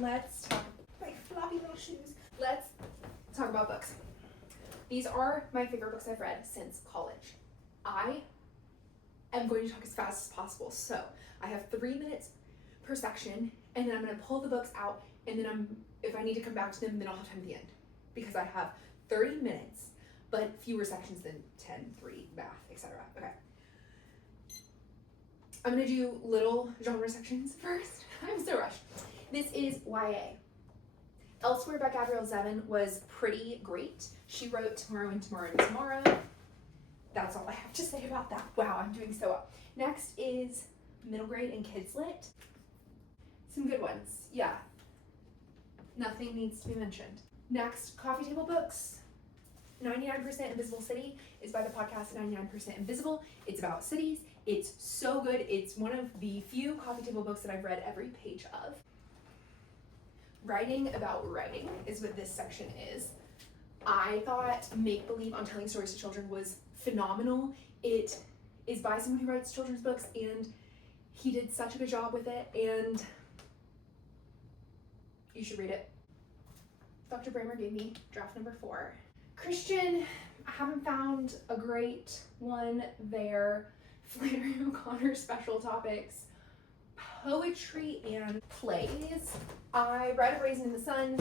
let's talk, my floppy little shoes. Let's talk about books. These are my favorite books I've read since college. I am going to talk as fast as possible. So I have 3 minutes per section, and then I'm going to pull the books out, and then if I need to come back to them, then I'll have time at the end. Because I have 30 minutes, but fewer sections than 10, 3, math, etc. Okay. I'm going to do little genre sections first. I'm so rushed. This is YA. Elsewhere by Gabrielle Zevin was pretty great. She wrote Tomorrow and Tomorrow and Tomorrow. That's all I have to say about that. Wow, I'm doing so well. Next is middle grade and kids lit. Some good ones, yeah. Nothing needs to be mentioned. Next, coffee table books. 99% Invisible City is by the podcast 99% Invisible. It's about cities. It's so good. It's one of the few coffee table books that I've read every page of. Writing about writing is what this section is. I thought Make Believe on Telling Stories to Children was phenomenal. It is by someone who writes children's books, and he did such a good job with it, and you should read it. Dr. Bramer gave me draft number 4. Christian, I haven't found a great one there. Flannery O'Connor special topics, poetry and plays. I read A Raisin in the Sun,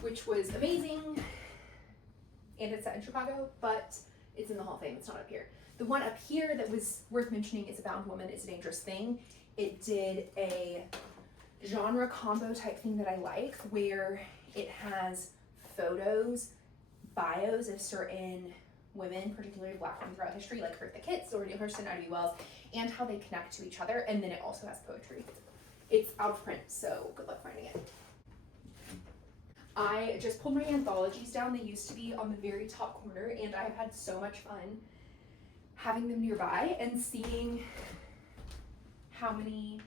which was amazing, and it's set in Chicago, but it's in the Hall of Fame, it's not up here. The one up here that was worth mentioning is A Bound Woman is a Dangerous Thing. It did a genre combo type thing that I like, where it has photos, bios of certain women, particularly Black women throughout history, like Eartha Kitt, Zora Neale Hurston, Ida B. Wells, and how they connect to each other, and then it also has poetry. It's out of print, so good luck finding it. I just pulled my anthologies down. They used to be on the very top corner, and I have had so much fun having them nearby and seeing how many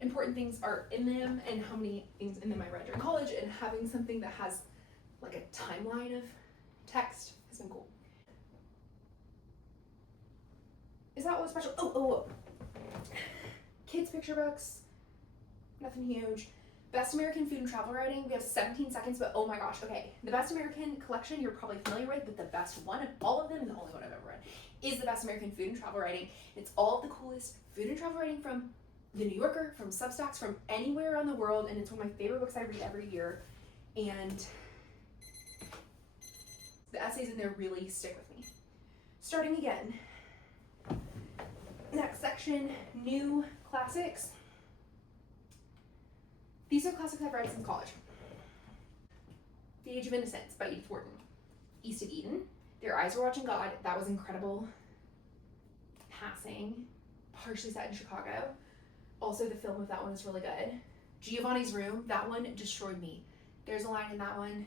important things are in them and how many things in them I read during college, and having something that has like a timeline of text has been cool. Is that what was special? Oh. Kids picture books, nothing huge. Best American Food and Travel Writing, we have 17 seconds, but oh my gosh, okay. The Best American collection you're probably familiar with, but the best one of all of them, and the only one I've ever read, is the Best American Food and Travel Writing. It's all of the coolest food and travel writing from The New Yorker, from Substacks, from anywhere around the world, and it's one of my favorite books I read every year, and the essays in there really stick with me. Starting again. Next section, new classics. These are classics I've read since college. The Age of Innocence by Edith Wharton. East of Eden. Their Eyes Were Watching God. That was incredible. Passing. Partially set in Chicago. Also, the film of that one is really good. Giovanni's Room. That one destroyed me. There's a line in that one.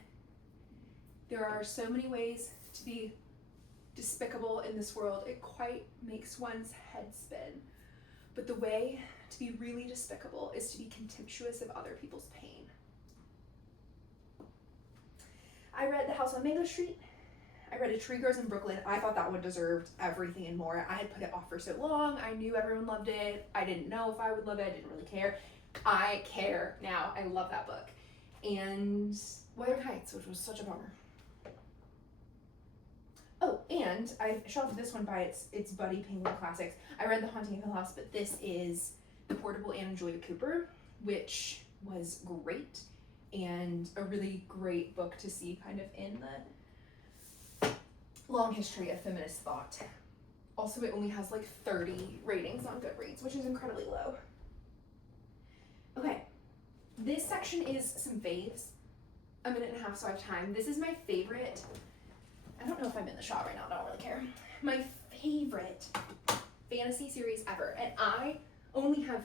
There are so many ways to be despicable in this world. It quite makes one's head spin. But the way to be really despicable is to be contemptuous of other people's pain. I read The House on Mango Street. I read A Tree Grows in Brooklyn. I thought that one deserved everything and more. I had put it off for so long. I knew everyone loved it. I didn't know if I would love it. I didn't really care. I care now. I love that book. And Wuthering Heights, which was such a bummer. Oh, and I shelved this one by its Buddy Penguin classics. I read The Haunting of Hill House, but this is The Portable Anne and Julia Cooper, which was great and a really great book to see kind of in the long history of feminist thought. Also, it only has like 30 ratings on Goodreads, which is incredibly low. Okay, this section is some faves. A minute and a half, so I have time. This is my favorite. I don't know if I'm in the shot right now, but I don't really care. My favorite fantasy series ever. And I only have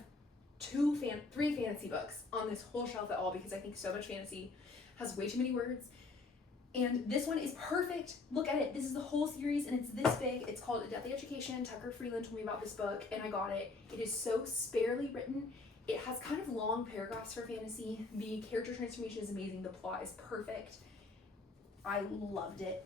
3 fantasy books on this whole shelf at all because I think so much fantasy has way too many words. And this one is perfect. Look at it. This is the whole series and it's this big. It's called A Deathly Education. Tucker Freeland told me about this book and I got it. It is so sparely written. It has kind of long paragraphs for fantasy. The character transformation is amazing. The plot is perfect. I loved it.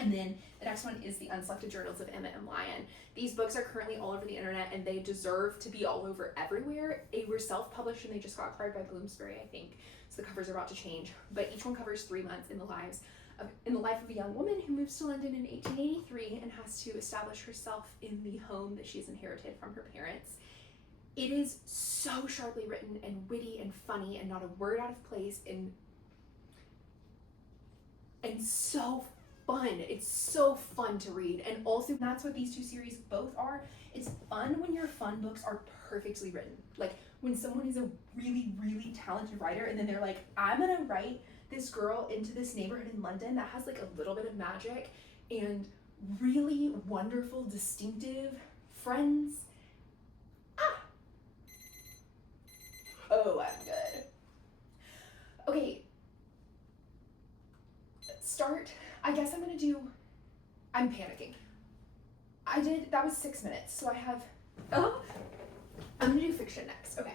And then the next one is The Unselected Journals of Emma M. Lyon. These books are currently all over the internet and they deserve to be all over everywhere. They were self-published and they just got acquired by Bloomsbury, I think. So the covers are about to change. But each one covers 3 months in the life of a young woman who moves to London in 1883 and has to establish herself in the home that she's inherited from her parents. It is so sharply written and witty and funny and not a word out of place and so fun. It's so fun to read. And also that's what these two series both are. It's fun when your fun books are perfectly written. Like when someone is a really, really talented writer and then they're like, I'm gonna write this girl into this neighborhood in London that has like a little bit of magic and really wonderful, distinctive friends. Oh, I'm good. Okay. I guess I'm panicking. That was 6 minutes, so I'm gonna do fiction next, okay.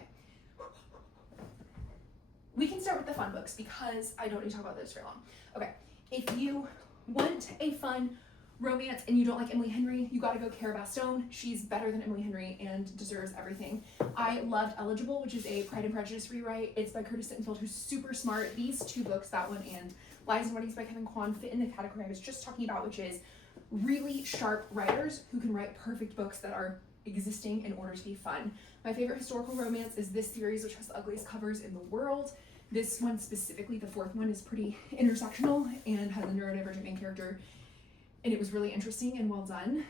We can start with the fun books because I don't need to talk about those for long. Okay, if you want a fun romance and you don't like Emily Henry, you gotta go Cara Bastone. She's better than Emily Henry and deserves everything. I loved Eligible, which is a Pride and Prejudice rewrite. It's by Curtis Sittenfeld, who's super smart. These two books, that one and Lies and Weddings by Kevin Kwan, fit in the category I was just talking about, which is really sharp writers who can write perfect books that are existing in order to be fun. My favorite historical romance is this series, which has the ugliest covers in the world. This one specifically, the fourth one, is pretty intersectional and has a neurodivergent main character, and it was really interesting and well done.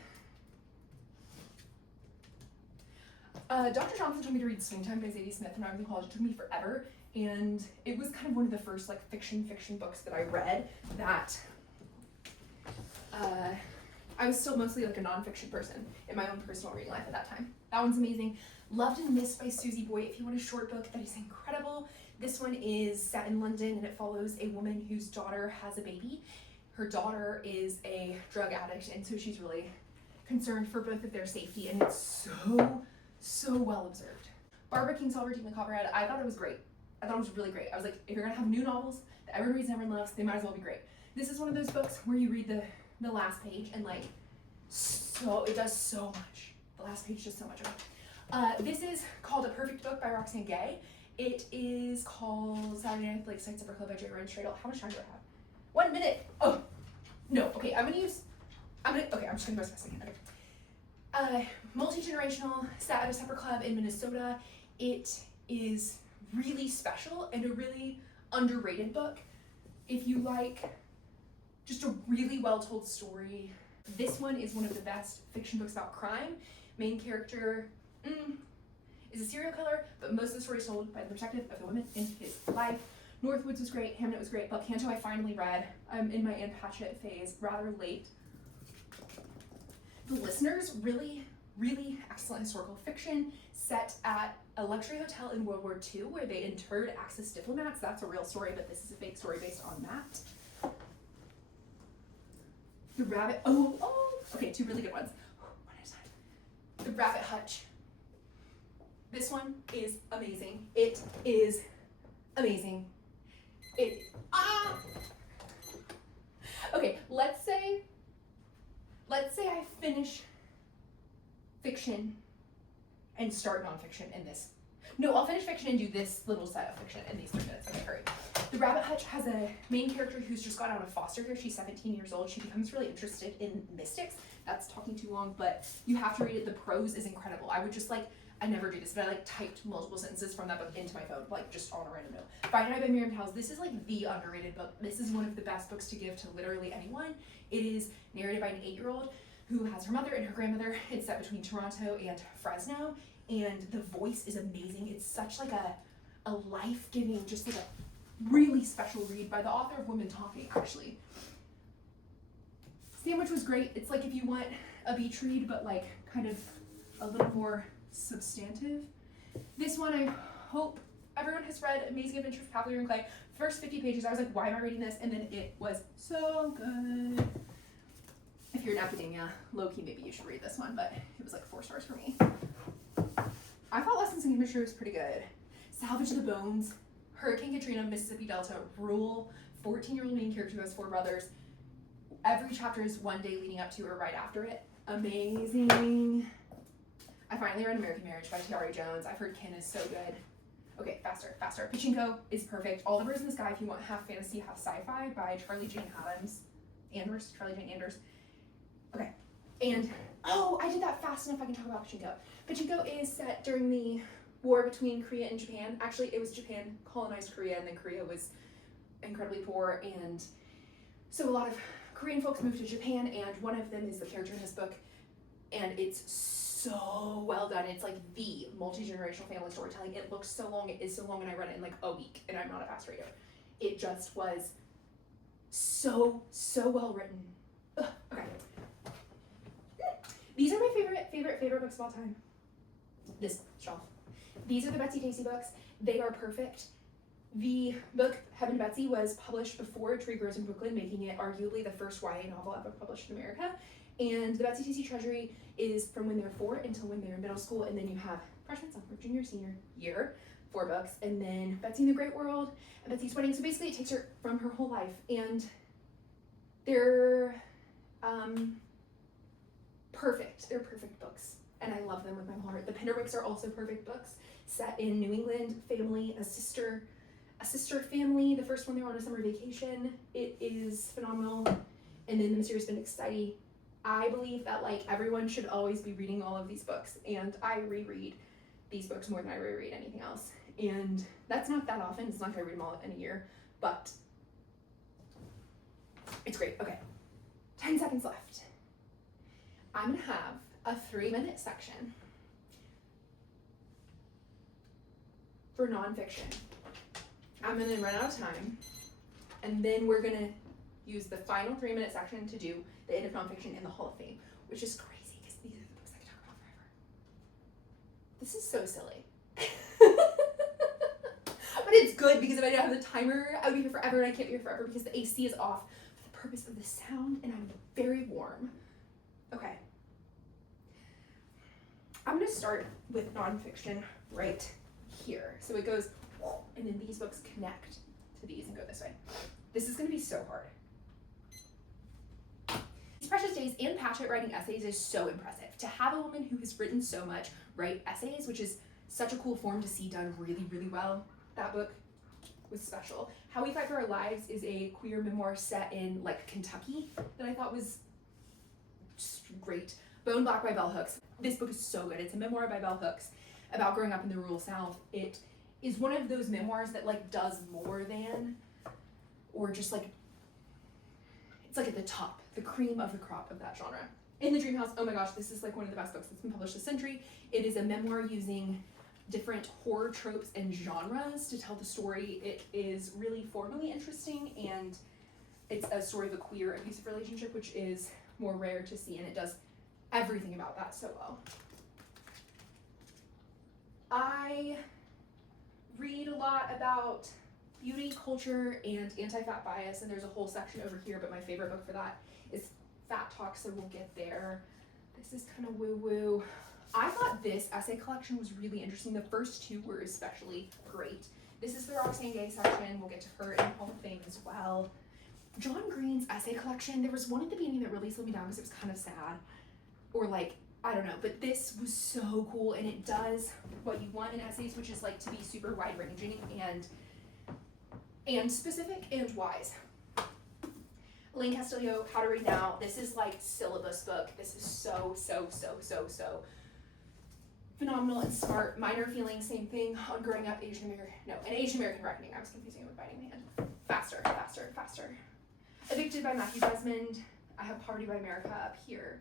Dr. Johnson told me to read Swingtime by Zadie Smith when I was in college. It took me forever, and it was kind of one of the first like fiction books that I read that I was still mostly like a nonfiction person in my own personal reading life at that time. That one's amazing. Loved and Missed by Susie Boyd. If you want a short book that is incredible, this one is set in London and it follows a woman whose daughter has a baby. Her daughter is a drug addict, and so she's really concerned for both of their safety, and it's so well observed. Barbara Kingsolver, Demon Copperhead, I thought it was great. I thought it was really great. I was like, if you're gonna have new novels that everyone reads and everyone loves, they might as well be great. This is one of those books where you read the last page and like, it does so much. The last page does so much. This is called A Perfect Book by Roxane Gay. It is called Saturday Night at the Lakeside Supper Club by J. Ryan Stradle. How much time do I have? 1 minute. Oh, no. Okay, I'm just gonna go as fast as I can. Okay. Multi-generational, set at a supper club in Minnesota. It is really special and a really underrated book. If you like just a really well-told story, this one is one of the best fiction books about crime. Main character is a serial killer, but most of the story is told by the perspective of the women in his life. Northwoods was great, Hamnet was great, Belcanto I finally read. I'm in my Anne Patchett phase, rather late. The Listeners, really, really excellent historical fiction set at a luxury hotel in World War II where they interred Axis diplomats. That's a real story, but this is a fake story based on that. The Rabbit, okay, two really good ones. One at a time. The Rabbit Hutch. This one is amazing. It is amazing. Okay, let's say I finish fiction and start nonfiction in this. No, I'll finish fiction and do this little set of fiction in these 3 minutes. Okay, hurry. The Rabbit Hutch has a main character who's just got out of foster care. She's 17 years old. She becomes really interested in mystics. That's talking too long, but you have to read it. The prose is incredible. I never do this, but I typed multiple sentences from that book into my phone, just on a random note. Friday Night by Miriam Towles. This is the underrated book. This is one of the best books to give to literally anyone. It is narrated by an 8-year-old who has her mother and her grandmother. It's set between Toronto and Fresno, and the voice is amazing. It's such a life-giving, just a really special read by the author of Women Talking, actually. Sandwich was great. It's if you want a beach read, but kind of a little more substantive. This one I hope everyone has read, Amazing Adventures of Cavalier and Clay. First 50 pages, I was like, why am I reading this? And then it was so good. If you're in academia, low-key, maybe you should read this one, but it was 4 stars for me. I thought Lessons in Chemistry was pretty good. Salvage the Bones, Hurricane Katrina, Mississippi Delta, Rule, 14-year-old main character who has 4 brothers. Every chapter is one day leading up to or right after it. Amazing. I finally read American Marriage by Tayari Jones. I've heard Kin is so good. Okay, faster. Pachinko is perfect. All the Birds in the Sky if you want half fantasy, half sci-fi by Charlie Jane Anders. Okay, and I did that fast enough I can talk about Pachinko. Pachinko is set during the war between Korea and Japan. Actually, it was Japan colonized Korea, and then Korea was incredibly poor, and so a lot of Korean folks moved to Japan, and one of them is the character in this book, and it's so well done. It's like the multi-generational family storytelling. It looks so long, it is so long, and I read it in like a week, and I'm not a fast reader. It just was so well written. Ugh, okay. These are my favorite books of all time. This shelf. These are the Betsy Tacy books. They are perfect. The book Heaven Betsy was published before A Tree Grows in Brooklyn, making it arguably the first YA novel ever published in America. And the Betsy Tacy Treasury is from when they're 4 until when they're in middle school, and then you have freshman, sophomore, junior, senior year, 4 books, and then Betsy in the Great World and Betsy's Wedding. So basically it takes her from her whole life, and they're perfect. They're perfect books, and I love them with my whole heart. The Pinderwicks are also perfect books, set in New England, family, a sister family. The first one, they're on a summer vacation. It is phenomenal. And then The Mysterious Phoenix Society. I believe that like everyone should always be reading all of these books, and I reread these books more than I reread anything else. And that's not that often. It's not like I read them all in a year, but it's great. Okay, 10 seconds left. I'm gonna have a 3-minute section for nonfiction. I'm gonna run out of time, and then we're gonna use the final 3-minute section to do the end of nonfiction in the Hall of Fame, which is crazy because these are the books I could talk about forever. This is so silly. But it's good because if I didn't have the timer, I would be here forever, and I can't be here forever because the AC is off for the purpose of the sound, and I'm very warm. Okay. I'm gonna start with nonfiction right here. So it goes, and then these books connect to these and go this way. This is gonna be so hard. These Precious Days and Patchett writing essays is so impressive. To have a woman who has written so much write essays, which is such a cool form to see done really well. That book was special. How We Fight for Our Lives is a queer memoir set in like Kentucky that I thought was just great. Bone Black by Bell Hooks. This book is so good. It's a memoir by Bell Hooks about growing up in the rural South. It is one of those memoirs that like does more than, or just like, it's like at the top, the cream of the crop of that genre. In the Dream House, oh my gosh, this is like one of the best books that's been published this century. It is a memoir using different horror tropes and genres to tell the story. It is really formally interesting, and it's a story of a queer abusive relationship, which is more rare to see, and it does everything about that so well. I read a lot about beauty, culture, and anti-fat bias, and there's a whole section over here, but my favorite book for that is Fat Talk, so we'll get there. This is kind of woo-woo. I thought this essay collection was really interesting. The first 2 were especially great. This is the Roxane Gay section. We'll get to her in Hall of Fame as well. John Green's essay collection, there was one at the beginning that really slowed me down because it was kind of sad. Or like, I don't know, but this was so cool, and it does what you want in essays, which is like to be super wide-ranging and specific and wise. Elaine Castillo, How to Read Now. This is like syllabus book. This is so phenomenal and smart. Minor Feelings, same thing on growing up, an Asian American Reckoning. I was confusing it with Biting the Hand. Faster. Evicted by Matthew Desmond. I have Poverty by America up here.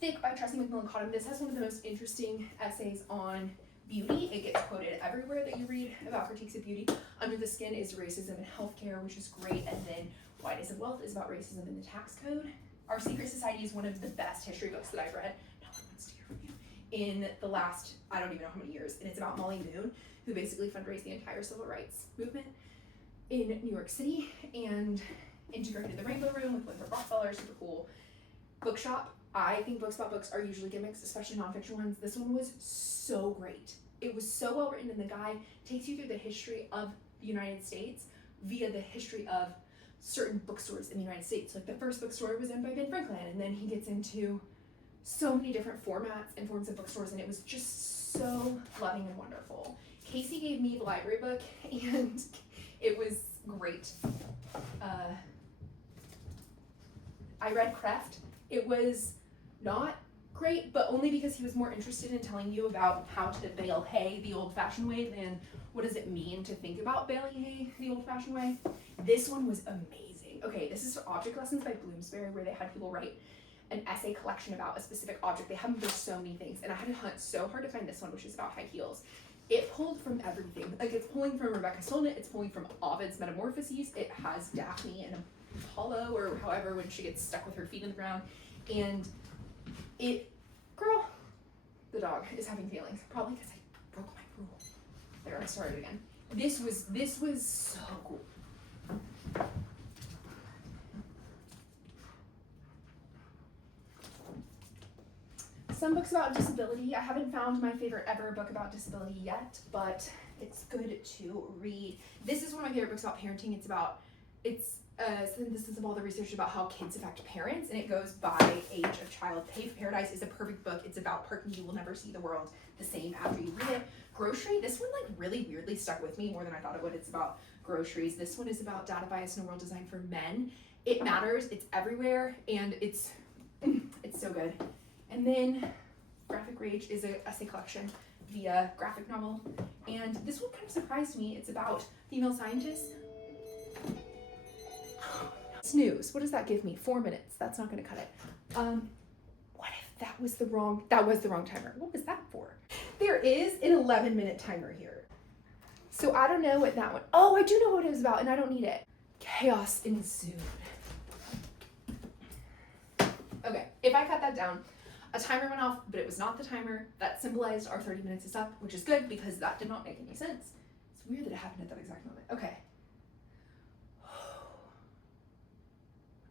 Thick by Tressie McMillan Cottom. This has one of the most interesting essays on beauty. It gets quoted everywhere that you read about critiques of beauty. Under the Skin is racism in healthcare, which is great. And then Whiteness and Wealth is about racism in the tax code. Our Secret Society is one of the best history books that I've read. No one wants to hear from you. In the last, I don't even know how many years. And it's about Molly Moon, who basically fundraised the entire civil rights movement in New York City and integrated the Rainbow Room with Winthrop Rockefeller. Super cool. Bookshop. I think books about books are usually gimmicks, especially nonfiction ones. This one was so great. It was so well written, and the guy takes you through the history of the United States via the history of certain bookstores in the United States. Like the first bookstore was owned by Ben Franklin, and then he gets into so many different formats and forms of bookstores, and it was just so loving and wonderful. Casey gave me the library book, and it was great. I read Kreft. It was not great, but only because he was more interested in telling you about how to bale hay the old-fashioned way than what does it mean to think about baling hay the old-fashioned way. This one was amazing. Okay, this is Object Lessons by Bloomsbury, where they had people write an essay collection about a specific object. They have them for so many things, and I had to hunt so hard to find this one, which is about high heels. It pulled from everything. Like, it's pulling from Rebecca Solnit, it's pulling from Ovid's Metamorphoses, it has Daphne and Apollo, or however, when she gets stuck with her feet in the ground, and girl, the dog is having feelings, probably because I broke my rule. There, I started again. This was so cool. Some books about disability. I haven't found my favorite ever book about disability yet, but it's good to read. This is one of my favorite books about parenting. It's synthesis of all the research about how kids affect parents, and it goes by age of child. Pave Paradise is a perfect book. It's about Parky. You will never see the world the same after you read it. Grocery, this one like really weirdly stuck with me more than I thought it would. It's about groceries. This one is about data bias in a world designed for men. It matters, it's everywhere, and it's so good. And then Graphic Rage is an essay collection via graphic novel, and this one kind of surprised me. It's about female scientists. Snooze, what does that give me? 4 minutes, that's not gonna cut it. What if that was the wrong timer? What was that for? There is an 11-minute timer here. So I don't know what that one, oh, I do know what it was about, and I don't need it. Chaos ensued. Okay, if I cut that down, a timer went off, but it was not the timer. That symbolized our 30 minutes is up, which is good because that did not make any sense. It's weird that it happened at that exact moment. Okay.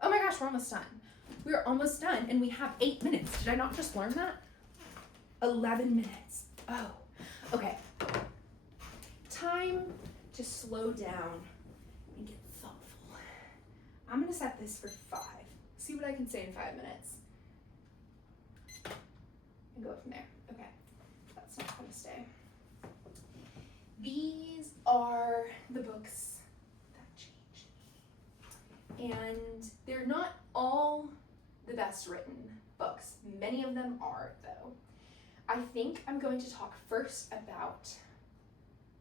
Oh my gosh, we're almost done. We're almost done, and we have 8 minutes. Did I not just learn that? 11 minutes. Oh, okay. Time to slow down and get thoughtful. I'm gonna set this for 5. See what I can say in 5 minutes. And go from there. Okay, that's not gonna stay. These are the books that changed me. And they're not all the best written books. Many of them are, though. I think I'm going to talk first about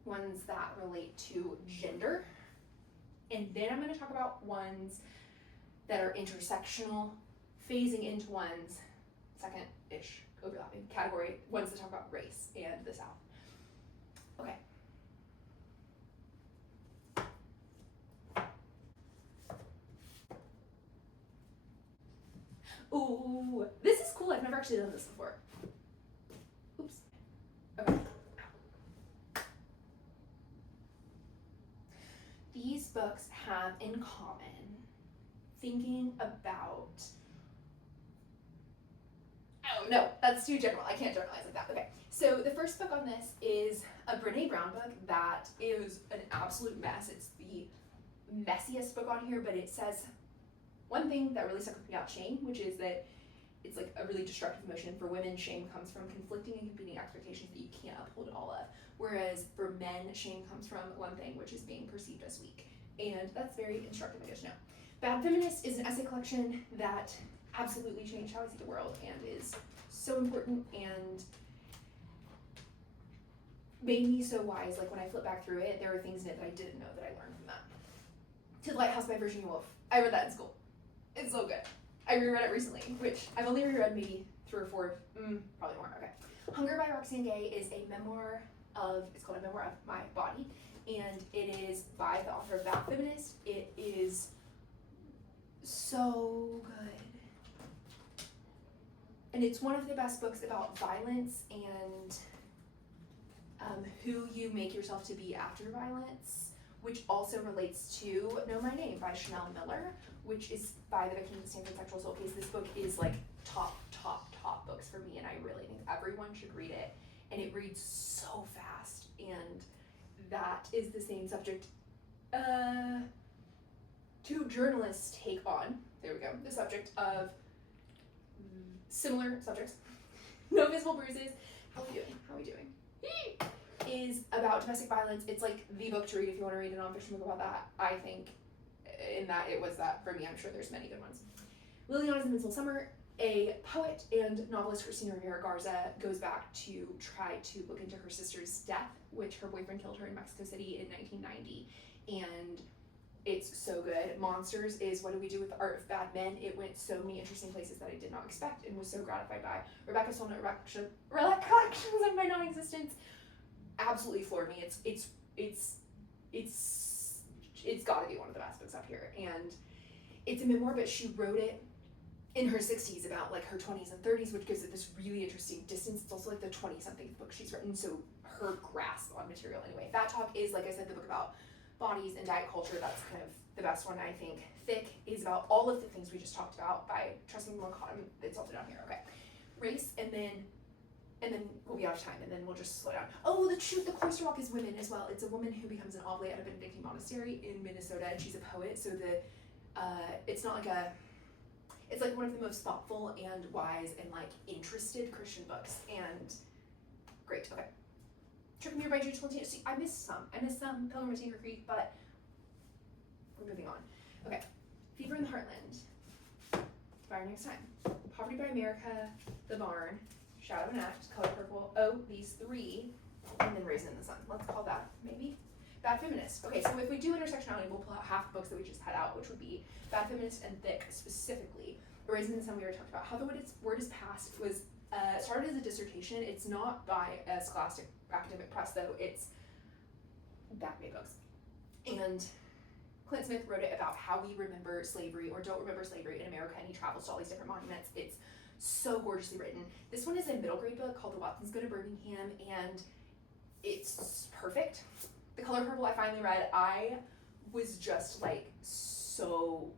ones that relate to gender, and then I'm going to talk about ones that are intersectional, phasing into ones, second-ish overlapping category, ones that talk about race and the South. Okay. Ooh, this is cool. I've never actually done this before. Oops. Okay. These books have in common thinking about, oh no, that's too general. I can't generalize like that. Okay, so the first book on this is a Brene Brown book that is an absolute mess. It's the messiest book on here, but it says one thing that really stuck with me about shame, which is that it's like a really destructive emotion. For women, shame comes from conflicting and competing expectations that you can't uphold all of. Whereas for men, shame comes from one thing, which is being perceived as weak. And that's very instructive, I guess, to know. Bad Feminist is an essay collection that absolutely changed how I see the world and is so important and made me so wise. Like when I flip back through it, there are things in it that I didn't know that I learned from that. To the Lighthouse by Virginia Woolf. I read that in school. It's so good. I reread it recently, which I've only reread maybe 3 or 4, probably more, okay. Hunger by Roxane Gay is a memoir of, it's called A Memoir of My Body, and it is by the author of Bad Feminist. It is so good. And it's one of the best books about violence and who you make yourself to be after violence, which also relates to Know My Name by Chanel Miller, which is by the victims of the Stanford Sexual Assault case. This book is like top books for me, and I really think everyone should read it. And it reads so fast, and that is the same subject. two journalists take on, there we go, the subject of similar subjects. No Visible Bruises. How are we doing? Is about domestic violence. It's like the book to read if you want to read a nonfiction book about that. I think in that it was that for me. I'm sure there's many good ones. Liliana's Invincible Summer. A poet and novelist, Cristina Rivera Garza, goes back to try to look into her sister's death, which her boyfriend killed her in Mexico City in 1990. And it's so good. Monsters is What Do We Do with the Art of Bad Men? It went so many interesting places that I did not expect and was so gratified by. Rebecca Solnit Recollections of My Non-Existence absolutely floored me. It's got to be one of the best books up here. And it's a memoir, but she wrote it in her 60s about like her 20s and 30s, which gives it this really interesting distance. It's also like the 20-something book she's written, so her grasp on material anyway. Fat Talk is, like I said, the book about bodies and diet culture. That's kind of the best one, I think. Thick is about all of the things we just talked about by Trust Me McConnell. It's also down here. Okay. Race, and then we'll be out of time, and then we'll just slow down. Oh, the Cloister Walk is women as well. It's a woman who becomes an oblate at a Benedictine monastery in Minnesota, and she's a poet. So it's not like it's like one of the most thoughtful and wise and like interested Christian books, and great. Okay. Trick Me by Jude Tolentino. See, I missed some. Pilgrim of Tinker Creek, but we're moving on. Okay. Fever in the Heartland. Fire Next Time. Poverty by America. The Barn. Shadow and Act. Color Purple. Oh, these three. And then Raisin in the Sun. Let's call that maybe Bad Feminist. Okay, so if we do intersectionality, we'll pull out half the books that we just had out, which would be Bad Feminist and Thick specifically. The Raisin in the Sun we already talked about. How the Word is Passed was started as a dissertation. It's not by a scholastic academic press, though. It's back-made books. And Clint Smith wrote it about how we remember slavery or don't remember slavery in America, and he travels to all these different monuments. It's so gorgeously written. This one is a middle grade book called The Watsons Go to Birmingham, and it's perfect. The Color Purple I finally read. I was just like so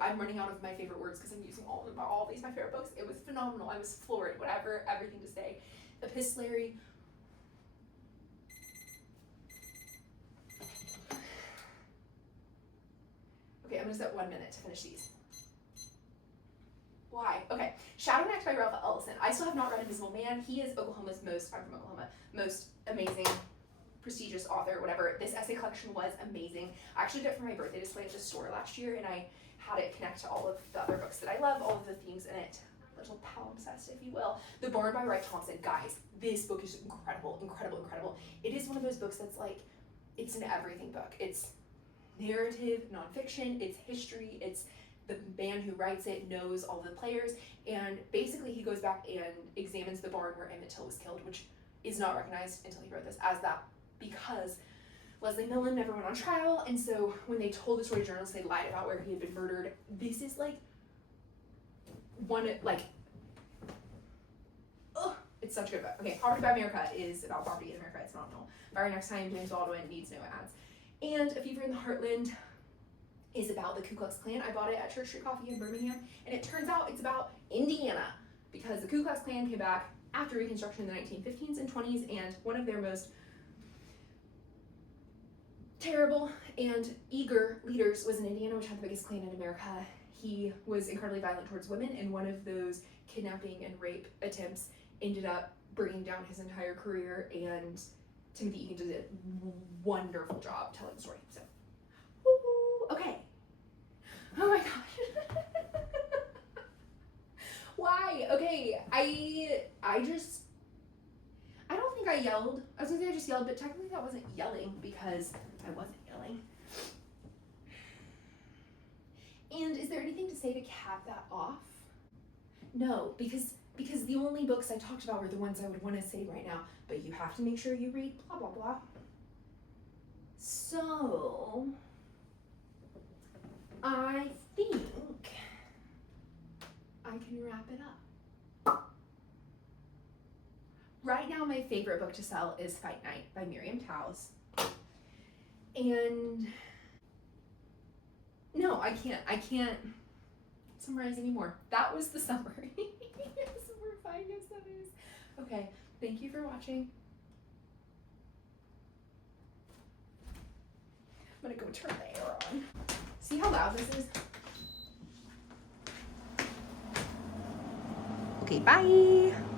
I'm running out of my favorite words because I'm using all of them, all these my favorite books. It was phenomenal. I was floored, everything to say. Epistolary. Okay, I'm gonna set 1 minute to finish these. Why? Okay. Shadow and Act by Ralph Ellison. I still have not read Invisible Man. He is Oklahoma's I'm from Oklahoma, most amazing, prestigious author, whatever. This essay collection was amazing. I actually did it for my birthday display at the store last year, and I had it connect to all of the other books that I love, all of the themes in it. Little palimpsest, if you will. The Barn by Wright Thompson. Guys, this book is incredible. It is one of those books that's like, it's an everything book. It's narrative, nonfiction, it's history, it's the man who writes it knows all the players, and basically he goes back and examines the barn where Emmett Till was killed, which is not recognized until he wrote this as that because Leslie Millen never went on trial, and so when they told the story to journalists, they lied about where he had been murdered. This is like it's such a good book. Okay, Poverty by America is about poverty in America. It's phenomenal. Fire Next Time, James Baldwin, needs no ads. And A Fever in the Heartland is about the Ku Klux Klan. I bought it at Church Street Coffee in Birmingham, and it turns out it's about Indiana because the Ku Klux Klan came back after Reconstruction in the 1915s and 20s, and one of their most terrible and eager leaders was in Indiana, which had the biggest Klan in America. He was incredibly violent towards women, and one of those kidnapping and rape attempts ended up bringing down his entire career, and Timothy Egan did a wonderful job telling the story. So, woo, okay. Oh my gosh. Why? Okay, I don't think I yelled. I was gonna say I just yelled, but technically that wasn't yelling because I wasn't yelling. And is there anything to say to cap that off? No, because the only books I talked about were the ones I would want to say right now, but you have to make sure you read blah, blah, blah. So, I think I can wrap it up. Right now, my favorite book to sell is Fight Night by Miriam Toews. And no, I can't summarize anymore. That was the summary. So we're fine, yes that is. Okay, thank you for watching. I'm gonna go turn the air on. See how loud this is? Okay, bye.